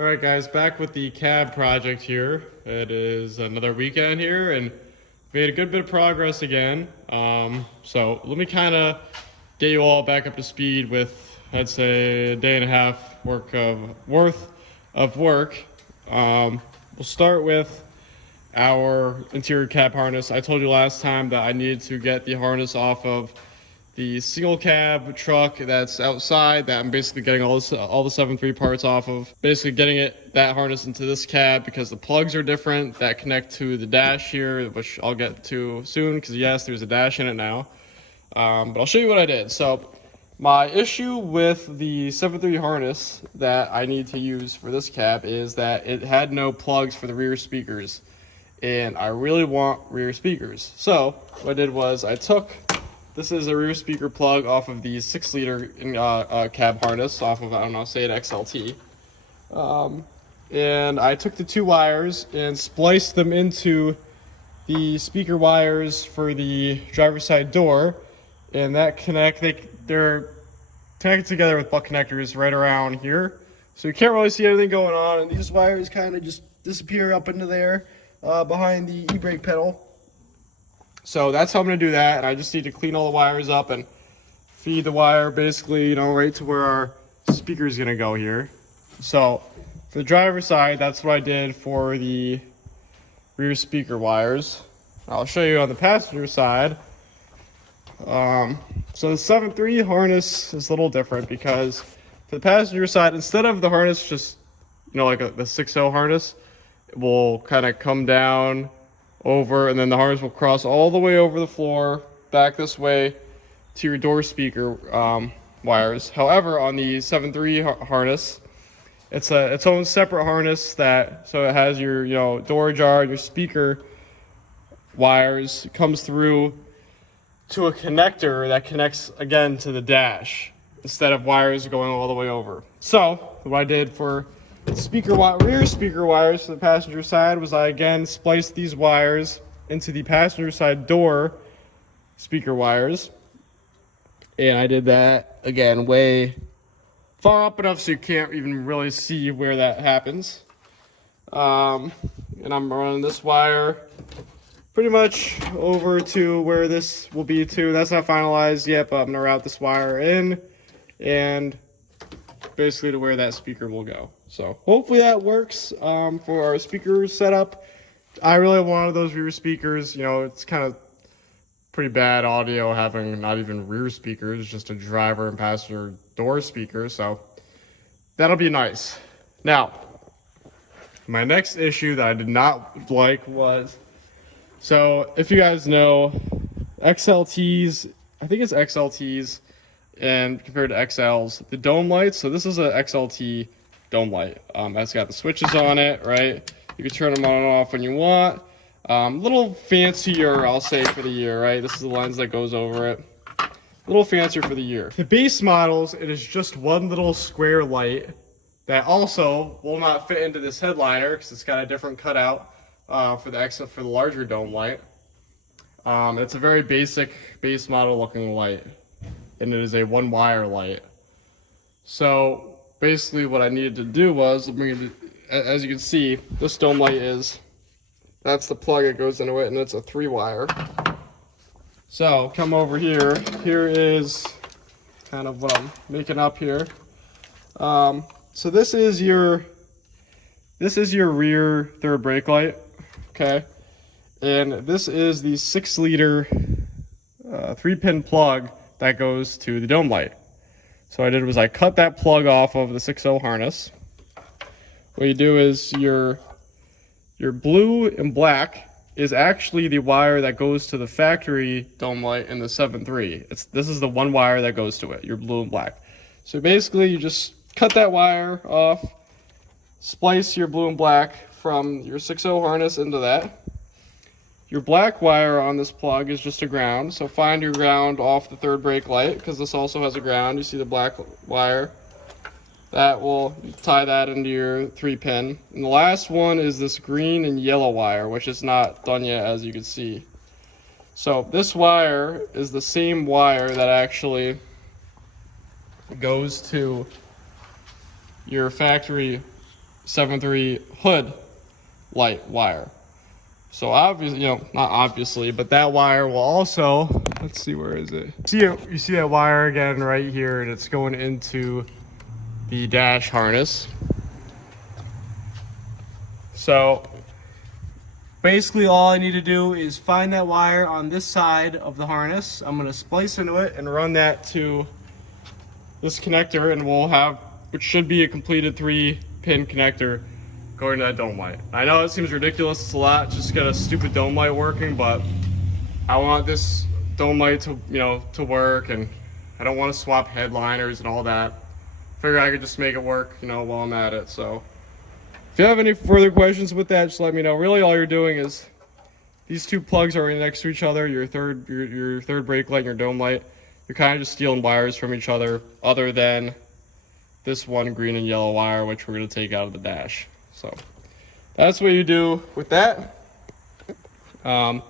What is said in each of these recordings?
All right, guys, back with the cab project here. It is another weekend here, and we had a good bit of progress again. So let me kind of get you all back up to speed with, I'd say, a day and a half worth of work. We'll start with our interior cab harness. I told you last time that I needed to get the harness off of the single cab truck that's outside that I'm basically getting all the 7.3 parts off of. Basically getting that harness into this cab because the plugs are different that connect to the dash here, which I'll get to soon because yes, there's a dash in it now. But I'll show you what I did. So my issue with the 7.3 harness that I need to use for this cab is that it had no plugs for the rear speakers. And I really want rear speakers. So what I did was this is a rear speaker plug off of the 6-liter cab harness off of, I don't know, say an XLT. And I took the two wires and spliced them into the speaker wires for the driver's side door. And that they're connected together with butt connectors right around here. So you can't really see anything going on. And these wires kind of just disappear up into there behind the e-brake pedal. So that's how I'm going to do that, and I just need to clean all the wires up and feed the wire basically, right to where our speaker is going to go here. So for the driver's side, that's what I did for the rear speaker wires. I'll show you on the passenger side. So the 7.3 harness is a little different because for the passenger side, instead of the harness just, like the 6.0 harness, it will kind of come down over, and then the harness will cross all the way over the floor back this way to your door speaker wires. However, on the 7.3 harness, it's its own separate harness so it has your door jar, your speaker wires. It comes through to a connector that connects again to the dash instead of wires going all the way over. So what I did for rear speaker wires for the passenger side was I again spliced these wires into the passenger side door speaker wires, and I did that again way far up enough so you can't even really see where that happens. And I'm running this wire pretty much over to where this will be too. That's not finalized yet, but I'm gonna route this wire in and basically to where that speaker will go. So hopefully that works for our speaker setup. I really wanted those rear speakers. It's kind of pretty bad audio having not even rear speakers, just a driver and passenger door speaker. So that'll be nice. Now, my next issue that I did not like was, so if you guys know, XLTs, I think it's XLTs, and compared to XLs, the dome lights. So this is a XLT dome light. It's got the switches on it, right? You can turn them on and off when you want. Little fancier, I'll say, for the year, right? This is the lens that goes over it. A little fancier for the year. The base models, it is just one little square light that also will not fit into this headliner because it's got a different cutout for the larger dome light. It's a very basic base model looking light, and it is a one wire light. So basically what I needed to do was, as you can see, this dome light that's the plug that goes into it, and it's a 3-wire. So come over here. Here is kind of what I'm making up here. So this is your rear third brake light, okay? And this is the 6-liter 3-pin plug that goes to the dome light. So what I did was I cut that plug off of the 6.0 harness. What you do is your blue and black is actually the wire that goes to the factory dome light in the 7.3. This is the one wire that goes to it, your blue and black. So basically you just cut that wire off, splice your blue and black from your 6.0 harness into that. Your black wire on this plug is just a ground, so find your ground off the third brake light because this also has a ground. You see the black wire? That will tie that into your 3-pin. And the last one is this green and yellow wire, which is not done yet, as you can see. So this wire is the same wire that actually goes to your factory 7.3 hood light wire. So obviously, not obviously, but that wire will also, let's see, where is it? You see that wire again right here, and it's going into the dash harness. So basically all I need to do is find that wire on this side of the harness. I'm gonna splice into it and run that to this connector, and we'll have, which should be a completed 3-pin connector going to that dome light. I know it seems ridiculous, it's a lot just to get a stupid dome light working, but I want this dome light to, to work, and I don't want to swap headliners and all that. Figure I could just make it work, while I'm at it. So if you have any further questions with that, just let me know. Really all you're doing is, these two plugs are right next to each other, your third brake light and your dome light. You're kind of just stealing wires from each other than this one green and yellow wire, which we're going to take out of the dash. So that's what you do with that. So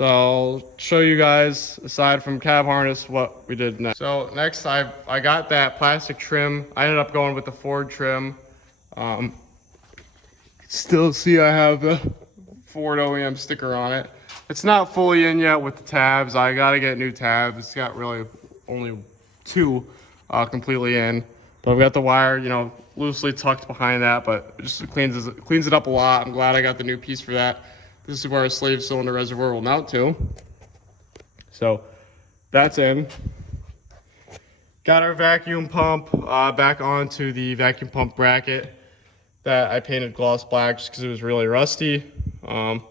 I'll show you guys, aside from cab harness, what we did next. So next I got that plastic trim. I ended up going with the Ford trim. Still see I have the Ford OEM sticker on it. It's not fully in yet with the tabs. I gotta get new tabs. It's got really only 2 completely in. But I've got the wire, loosely tucked behind that, but it just cleans it up a lot. I'm glad I got the new piece for that. This is where our slave cylinder reservoir will mount to. So that's in. Got our vacuum pump back onto the vacuum pump bracket that I painted gloss black just because it was really rusty. It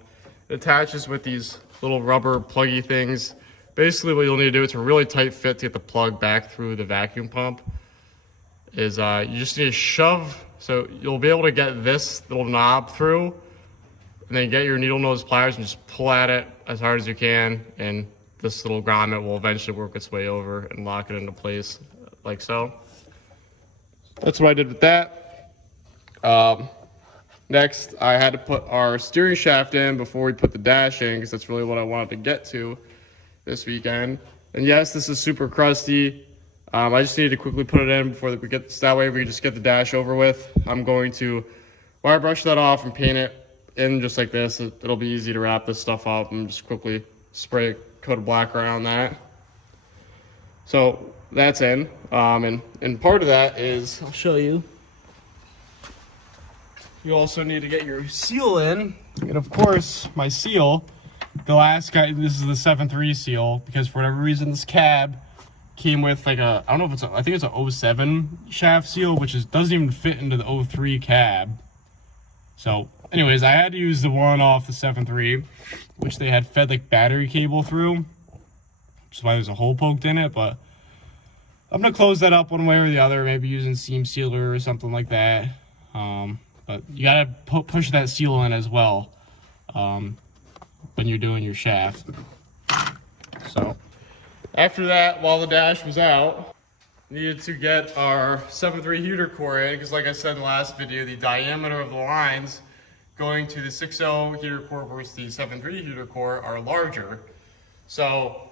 attaches with these little rubber pluggy things. Basically what you'll need to do, it's a really tight fit to get the plug back through the vacuum pump, is you just need to shove, so you'll be able to get this little knob through, and then get your needle nose pliers and just pull at it as hard as you can, and this little grommet will eventually work its way over and lock it into place like so. That's what I did with that. Next, I had to put our steering shaft in before we put the dash in, because that's really what I wanted to get to this weekend. And yes, this is super crusty. I just needed to quickly put it in before we get, that way we can just get the dash over with. I'm going to wire brush that off and paint it in just like this. It'll be easy to wrap this stuff up and just quickly spray a coat of black around that. So that's in. And part of that is, I'll show you. You also need to get your seal in. And of course, my seal, the last guy, this is the 7.3 seal, because for whatever reason, this cab came with like a, I don't know if it's I think it's a 07 shaft seal, which doesn't even fit into the 03 cab. So anyways, I had to use the one off the 7.3, which they had fed like battery cable through, which is why there's a hole poked in it. But I'm gonna close that up one way or the other, maybe using seam sealer or something like that. But you gotta push that seal in as well when you're doing your shaft. So after that, while the dash was out, needed to get our 7.3 heater core in, because like I said in the last video, the diameter of the lines going to the 6.0 heater core versus the 7.3 heater core are larger. So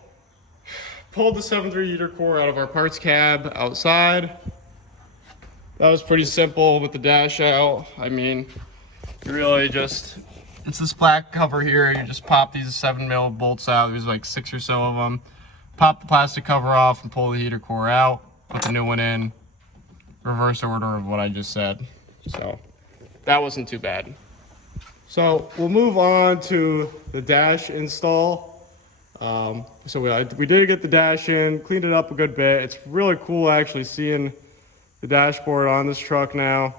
pulled the 7.3 heater core out of our parts cab outside. That was pretty simple with the dash out. I mean, you really just, it's this black cover here. You just pop these 7mm bolts out. There's like 6 or so of them. Pop the plastic cover off and pull the heater core out. Put the new one in. Reverse order of what I just said. So that wasn't too bad. So we'll move on to the dash install. So we did get the dash in, cleaned it up a good bit. It's really cool actually seeing the dashboard on this truck now.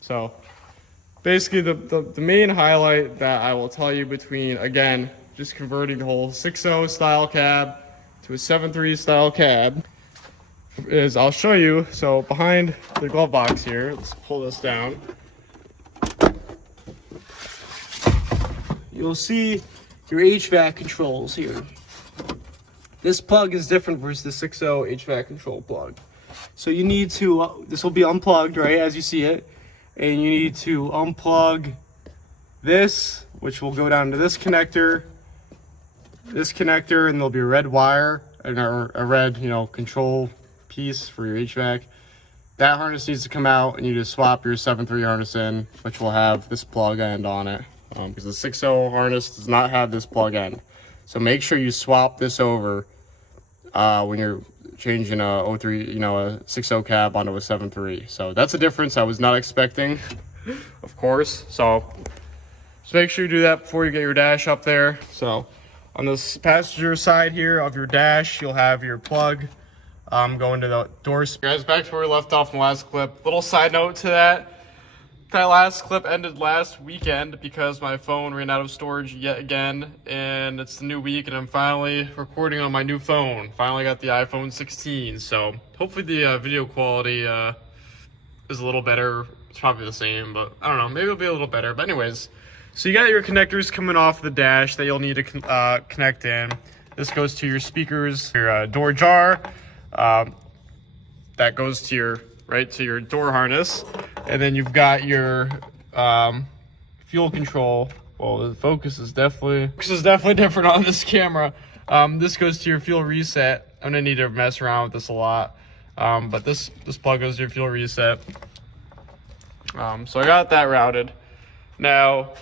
So basically the main highlight that I will tell you between, again, just converting the whole 6.0 style cab to a 7.3 style cab is, I'll show you. So behind the glove box here, let's pull this down. You'll see your HVAC controls here. This plug is different versus the 6.0 HVAC control plug. So you need to, this will be unplugged, right, as you see it. And you need to unplug this, which will go down to this connector, and there'll be a red wire, and a red, control piece for your HVAC. that harness needs to come out, and you just swap your 7.3 harness in, which will have this plug end on it, because the 6.0 harness does not have this plug end. So make sure you swap this over when you're changing a 03, you know, a 6.0 cab onto a 7.3. So that's a difference I was not expecting, of course. So just make sure you do that before you get your dash up there. So on this passenger side here of your dash, you'll have your plug going to the door. Guys, back to where we left off in the last clip. Little side note to that. That last clip ended last weekend because my phone ran out of storage yet again, and it's the new week and I'm finally recording on my new phone. Finally got the iPhone 16, so hopefully the video quality is a little better. It's probably the same, but I don't know, maybe it'll be a little better. But anyways, so you got your connectors coming off the dash that you'll need to connect in. This goes to your speakers, your door jar, that goes to your your door harness, and then you've got your fuel control. Well, the focus is definitely different on this camera. This goes to your fuel reset. I'm gonna need to mess around with this a lot, but this plug goes to your fuel reset. So I got that routed. Now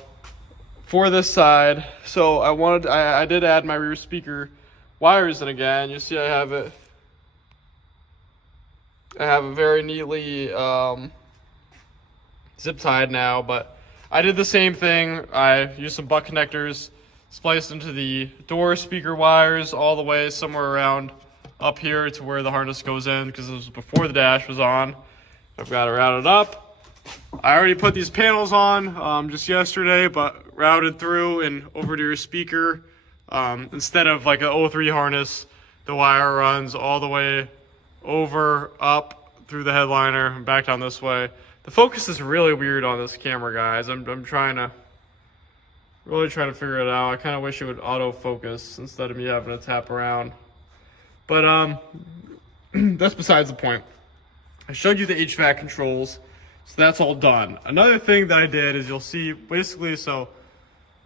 for this side, so I did add my rear speaker wires in again. You see I have it very neatly zip tied now, but I did the same thing. I used some butt connectors, spliced into the door speaker wires all the way somewhere around up here to where the harness goes in, because it was before the dash was on. I've got it routed up. I already put these panels on just yesterday, but routed through and over to your speaker. Instead of like an 03 harness, the wire runs all the way over, up through the headliner and back down this way. The focus is really weird on this camera, guys. I'm really trying to figure it out. I kind of wish it would autofocus instead of me having to tap around. But that's besides the point. I showed you the HVAC controls, so that's all done. Another thing that I did is you'll see basically, so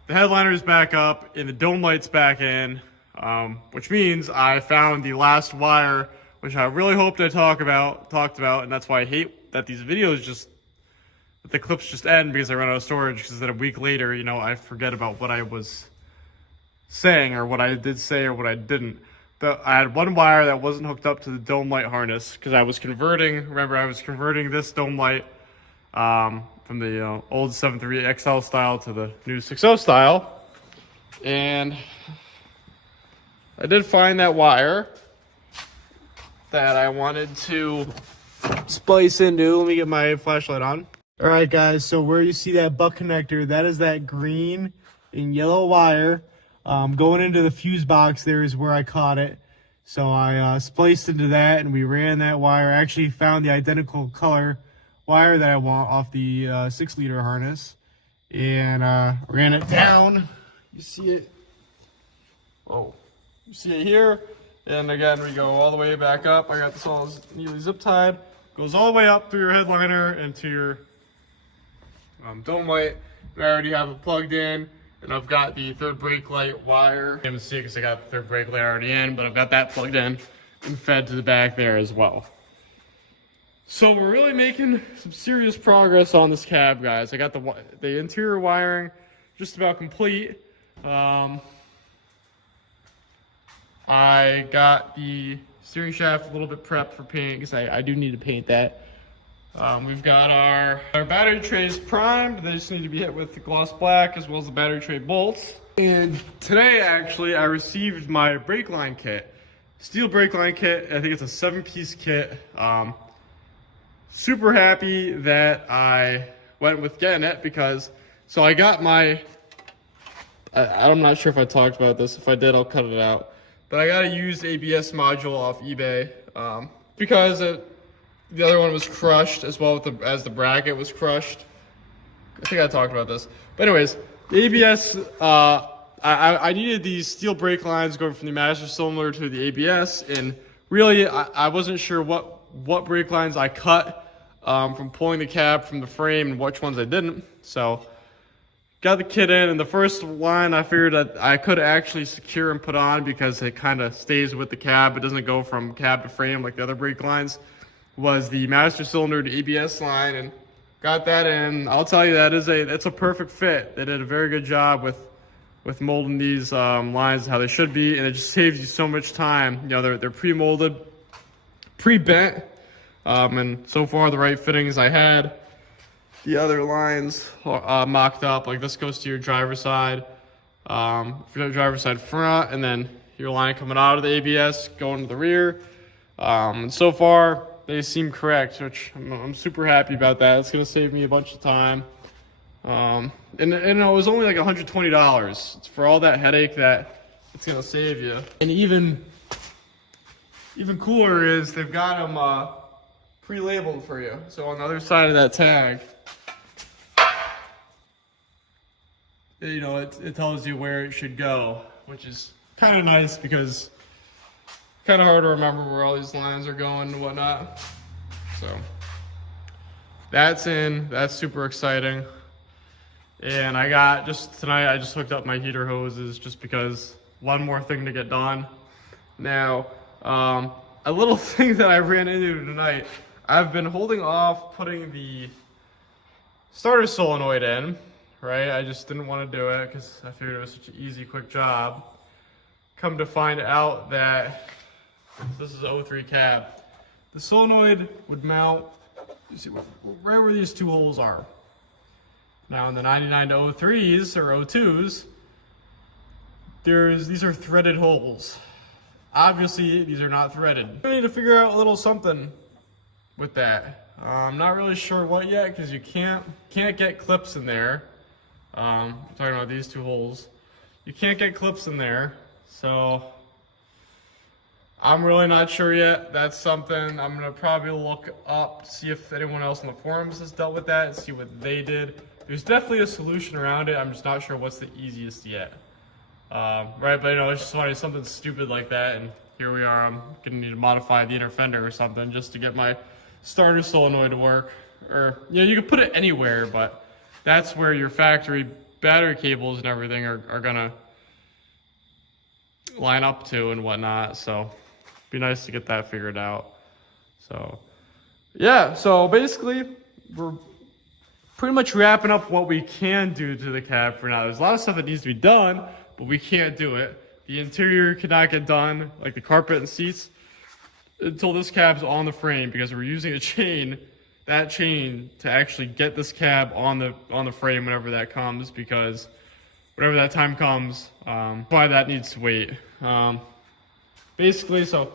the headliner is back up and the dome light's back in, which means I found the last wire, which I really hoped I talked about, and that's why I hate that these videos that the clips just end because I run out of storage, because then a week later, you know, I forget about what I was saying or what I did say or what I didn't. But I had one wire that wasn't hooked up to the dome light harness because I was converting this dome light from the old 7.3 XL style to the new 6.0 style. And I did find that wire that I wanted to splice into. Let me get my flashlight on. All right, guys, so where you see that butt connector, that is that green and yellow wire going into the fuse box. There is where I caught it. So I spliced into that, and we ran that wire. I actually found the identical color wire that I want off the 6-liter harness, and ran it down. You see it? Oh, you see it here? And again, we go all the way back up. I got this all neatly zip tied. Goes all the way up through your headliner and to your dome light. I already have it plugged in, and I've got the third brake light wire. You can see it because I got the third brake light already in, but I've got that plugged in and fed to the back there as well. So we're really making some serious progress on this cab, guys. I got the interior wiring just about complete. I got the steering shaft a little bit prepped for paint because I do need to paint that. We've got our battery trays primed. They just need to be hit with the gloss black as well as the battery tray bolts. And today, actually, I received my brake line kit. Steel brake line kit. I think it's a 7-piece kit. Super happy that I went with getting it because, so I got my, I'm not sure if I talked about this. If I did, I'll cut it out. But I got a used ABS module off eBay because the other one was crushed as well as the bracket was crushed. I think I talked about this. But anyways, the ABS, I needed these steel brake lines going from the master cylinder to the ABS, and really I wasn't sure what brake lines I cut from pulling the cab from the frame and which ones I didn't. So got the kit in, and the first line I figured that I could actually secure and put on because it kind of stays with the cab. It doesn't go from cab to frame like the other brake lines. was the master cylinder to ABS line, and got that in. I'll tell you, it's a perfect fit. They did a very good job with molding these lines how they should be, and it just saves you so much time. You know, they're pre-molded, pre-bent, and so far the right fittings. I had the other lines mocked up. Like this goes to your driver's side, driver's side front, and then your line coming out of the ABS going to the rear. And so far they seem correct, which I'm super happy about that. It's gonna save me a bunch of time. And it was only like $120. It's for all that headache that it's gonna save you. And even cooler is they've got them pre-labeled for you. So on the other side of that tag, you know, it tells you where it should go, which is kind of nice because kind of hard to remember where all these lines are going and whatnot. So that's in. That's super exciting. And I got, just tonight, I just hooked up my heater hoses just because one more thing to get done. Now, a little thing that I ran into tonight, I've been holding off putting the starter solenoid in, right? I just didn't want to do it because I figured it was such an easy, quick job. Come to find out that this is 03 cab. The solenoid would mount, you see, right where these two holes are. Now in the 99 to 03s or 02s, these are threaded holes. Obviously, these are not threaded. I need to figure out a little something with that. I'm not really sure what yet because you can't get clips in there. I'm talking about these two holes. You can't get clips in there, so I'm really not sure yet. That's something I'm gonna probably look up, see if anyone else on the forums has dealt with that, and see what they did. There's definitely a solution around it. I'm just not sure what's the easiest yet. Right, but you know, it's just funny, something stupid like that, and here we are. I'm gonna need to modify the inner fender or something just to get my starter solenoid to work. Or, you know, you can put it anywhere, but that's where your factory battery cables and everything are gonna line up to and whatnot. So it'd be nice to get that figured out. So yeah, so basically we're pretty much wrapping up what we can do to the cab for now. There's a lot of stuff that needs to be done, but we can't do it. The interior cannot get done, like the carpet and seats, until this cab's on the frame, because we're using a chain, that chain, to actually get this cab on the frame whenever that comes, because whenever that time comes, why that needs to wait. Basically, so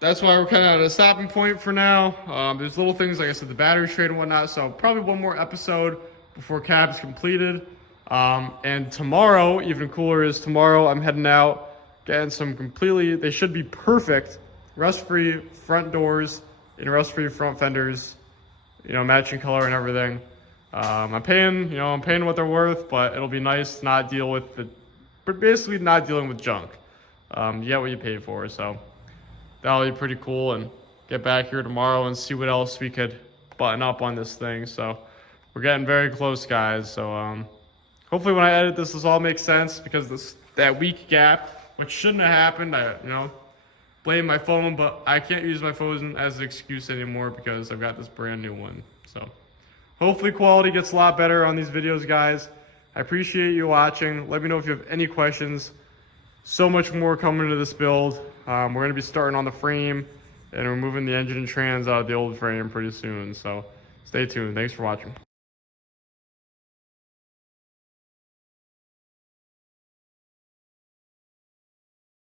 that's why we're kind of at a stopping point for now. There's little things, like I said, the battery trade and whatnot, so probably one more episode before cab is completed. And tomorrow, even cooler, is tomorrow I'm heading out, getting some completely, they should be perfect, rust-free front doors and rust-free front fenders, you know, matching color and everything. I'm paying what they're worth, but it'll be nice to not deal with basically not dealing with junk. You get what you pay for, so that'll be pretty cool, and get back here tomorrow and see what else we could button up on this thing. So we're getting very close, guys. So hopefully when I edit this all makes sense, because that week gap, which shouldn't have happened, I blame my phone, but I can't use my phone as an excuse anymore because I've got this brand new one. So hopefully quality gets a lot better on these videos, guys. I appreciate you watching. Let me know if you have any questions. So much more coming to this build. We're going to be starting on the frame and removing the engine and trans out of the old frame pretty soon. So stay tuned. Thanks for watching.